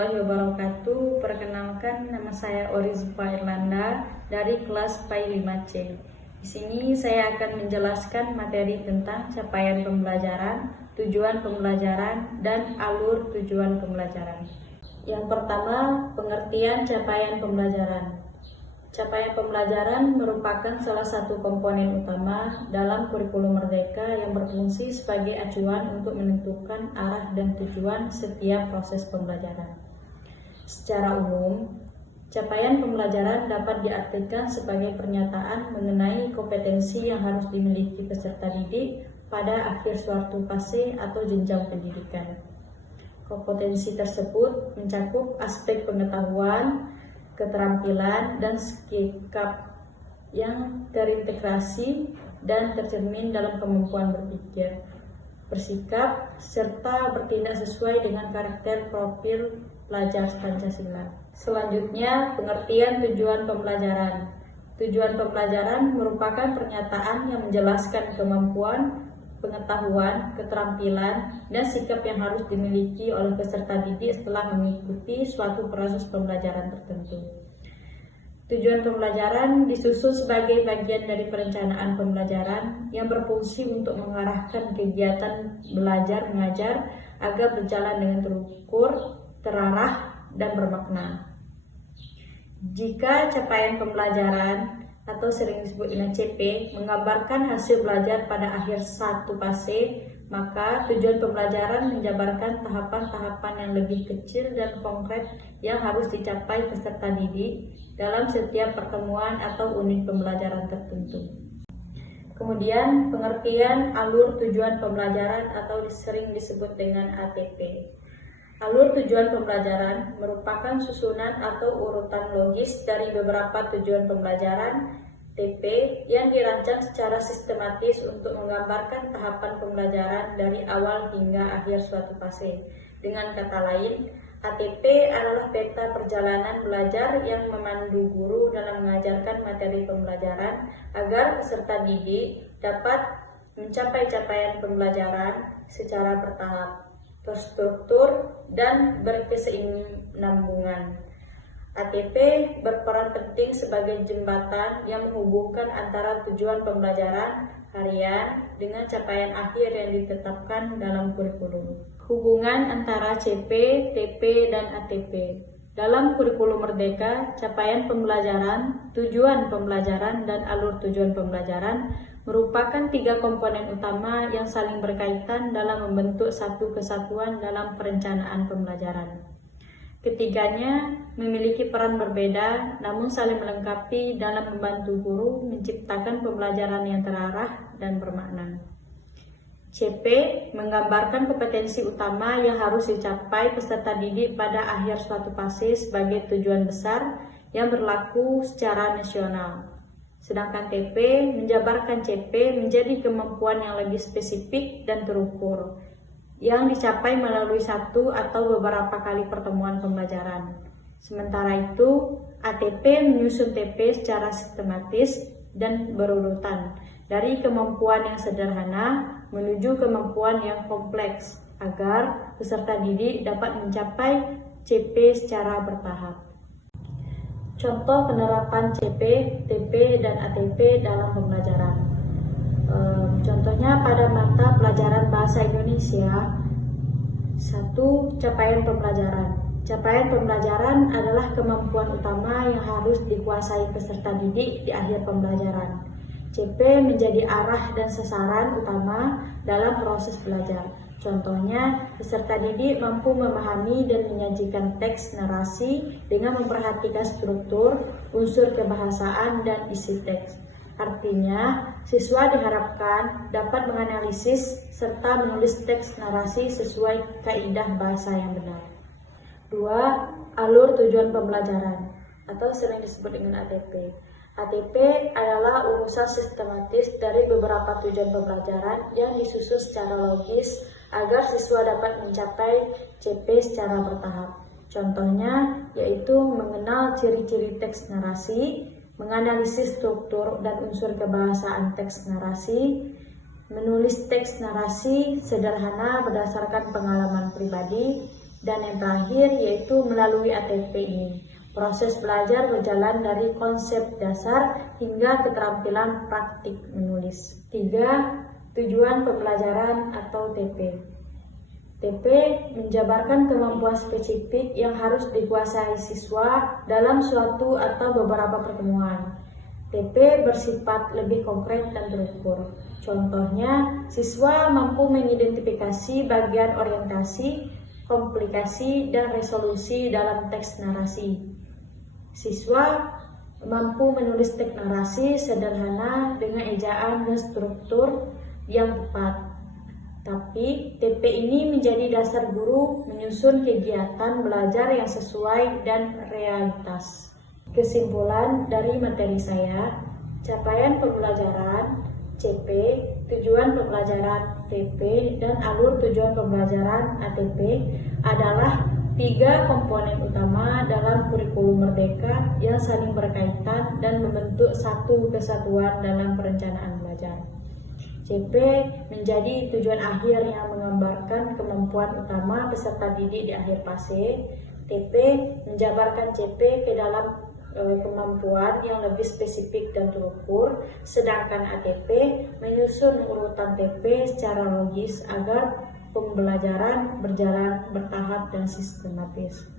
warahmatullahi wabarakatuh. Perkenalkan, nama saya Orizpa Irlanda dari kelas PAI 5C. Di sini saya akan menjelaskan materi tentang capaian pembelajaran, tujuan pembelajaran, dan alur tujuan pembelajaran. Yang pertama, pengertian capaian pembelajaran. Capaian pembelajaran merupakan salah satu komponen utama dalam kurikulum Merdeka yang berfungsi sebagai acuan untuk menentukan arah dan tujuan setiap proses pembelajaran. Secara umum, capaian pembelajaran dapat diartikan sebagai pernyataan mengenai kompetensi yang harus dimiliki peserta didik pada akhir suatu fase atau jenjang pendidikan. Kompetensi tersebut mencakup aspek pengetahuan, keterampilan, dan sikap yang terintegrasi dan tercermin dalam kemampuan berpikir, bersikap, serta bertindak sesuai dengan karakter profil pelajar Pancasila. Selanjutnya, pengertian tujuan pembelajaran. Tujuan pembelajaran merupakan pernyataan yang menjelaskan kemampuan, pengetahuan, keterampilan, dan sikap yang harus dimiliki oleh peserta didik setelah mengikuti suatu proses pembelajaran tertentu. Tujuan pembelajaran disusun sebagai bagian dari perencanaan pembelajaran yang berfungsi untuk mengarahkan kegiatan belajar mengajar agar berjalan dengan terukur, terarah, dan bermakna. Jika capaian pembelajaran atau sering disebut dengan CP, menggambarkan hasil belajar pada akhir satu fase, maka tujuan pembelajaran menjabarkan tahapan-tahapan yang lebih kecil dan konkret yang harus dicapai peserta didik dalam setiap pertemuan atau unit pembelajaran tertentu. Kemudian, pengertian alur tujuan pembelajaran atau sering disebut dengan ATP. Alur tujuan pembelajaran merupakan susunan atau urutan logis dari beberapa tujuan pembelajaran TP yang dirancang secara sistematis untuk menggambarkan tahapan pembelajaran dari awal hingga akhir suatu fase. Dengan kata lain, ATP adalah peta perjalanan belajar yang memandu guru dalam mengajarkan materi pembelajaran agar peserta didik dapat mencapai capaian pembelajaran secara bertahap, terstruktur, dan berkesinambungan. ATP berperan penting sebagai jembatan yang menghubungkan antara tujuan pembelajaran harian dengan capaian akhir yang ditetapkan dalam kurikulum. Hubungan antara CP, TP, dan ATP. Dalam kurikulum Merdeka, capaian pembelajaran, tujuan pembelajaran, dan alur tujuan pembelajaran merupakan tiga komponen utama yang saling berkaitan dalam membentuk satu kesatuan dalam perencanaan pembelajaran. Ketiganya memiliki peran berbeda namun saling melengkapi dalam membantu guru menciptakan pembelajaran yang terarah dan bermakna. CP menggambarkan kompetensi utama yang harus dicapai peserta didik pada akhir suatu fase sebagai tujuan besar yang berlaku secara nasional. Sedangkan TP menjabarkan CP menjadi kemampuan yang lebih spesifik dan terukur, yang dicapai melalui satu atau beberapa kali pertemuan pembelajaran. Sementara itu, ATP menyusun TP secara sistematis dan berurutan, dari kemampuan yang sederhana menuju kemampuan yang kompleks, agar peserta didik dapat mencapai CP secara bertahap. Contoh penerapan CP, TP, dan ATP dalam pembelajaran. Contohnya pada mata pelajaran Bahasa Indonesia. 1. Capaian pembelajaran. Capaian pembelajaran adalah kemampuan utama yang harus dikuasai peserta didik di akhir pembelajaran. CP menjadi arah dan sasaran utama dalam proses belajar. Contohnya, peserta didik mampu memahami dan menyajikan teks narasi dengan memperhatikan struktur, unsur kebahasaan, dan isi teks. Artinya, siswa diharapkan dapat menganalisis serta menulis teks narasi sesuai kaidah bahasa yang benar. 2. Alur tujuan pembelajaran atau sering disebut dengan ATP. ATP adalah urusan sistematis dari beberapa tujuan pembelajaran yang disusun secara logis agar siswa dapat mencapai CP secara bertahap. Contohnya yaitu mengenal ciri-ciri teks narasi, menganalisis struktur dan unsur kebahasaan teks narasi, menulis teks narasi sederhana berdasarkan pengalaman pribadi, Dan yang terakhir yaitu melalui ATP ini. Proses belajar berjalan dari konsep dasar hingga keterampilan praktik menulis. 3. Tujuan pembelajaran atau TP. TP menjabarkan kemampuan spesifik yang harus dikuasai siswa dalam suatu atau beberapa pertemuan. TP bersifat lebih konkret dan terukur. Contohnya, siswa mampu mengidentifikasi bagian orientasi, komplikasi, dan resolusi dalam teks narasi. Siswa mampu menulis teks narasi sederhana dengan ejaan dan struktur yang tepat. Tapi TP ini menjadi dasar guru menyusun kegiatan belajar yang sesuai dan realitas. Kesimpulan dari materi saya, capaian pembelajaran CP, tujuan pembelajaran TP, dan alur tujuan pembelajaran ATP adalah 3 komponen utama dalam kurikulum Merdeka yang saling berkaitan dan membentuk satu kesatuan dalam perencanaan belajar. CP menjadi tujuan akhir yang menggambarkan kemampuan utama peserta didik di akhir fase. TP menjabarkan CP ke dalam kemampuan yang lebih spesifik dan terukur, sedangkan ATP menyusun urutan TP secara logis agar pembelajaran berjalan bertahap dan sistematis.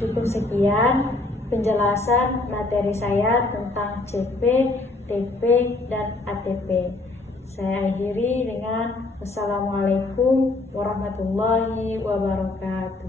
Cukup sekian penjelasan materi saya tentang CP, TP, dan ATP. Saya akhiri dengan Wassalamualaikum warahmatullahi wabarakatuh.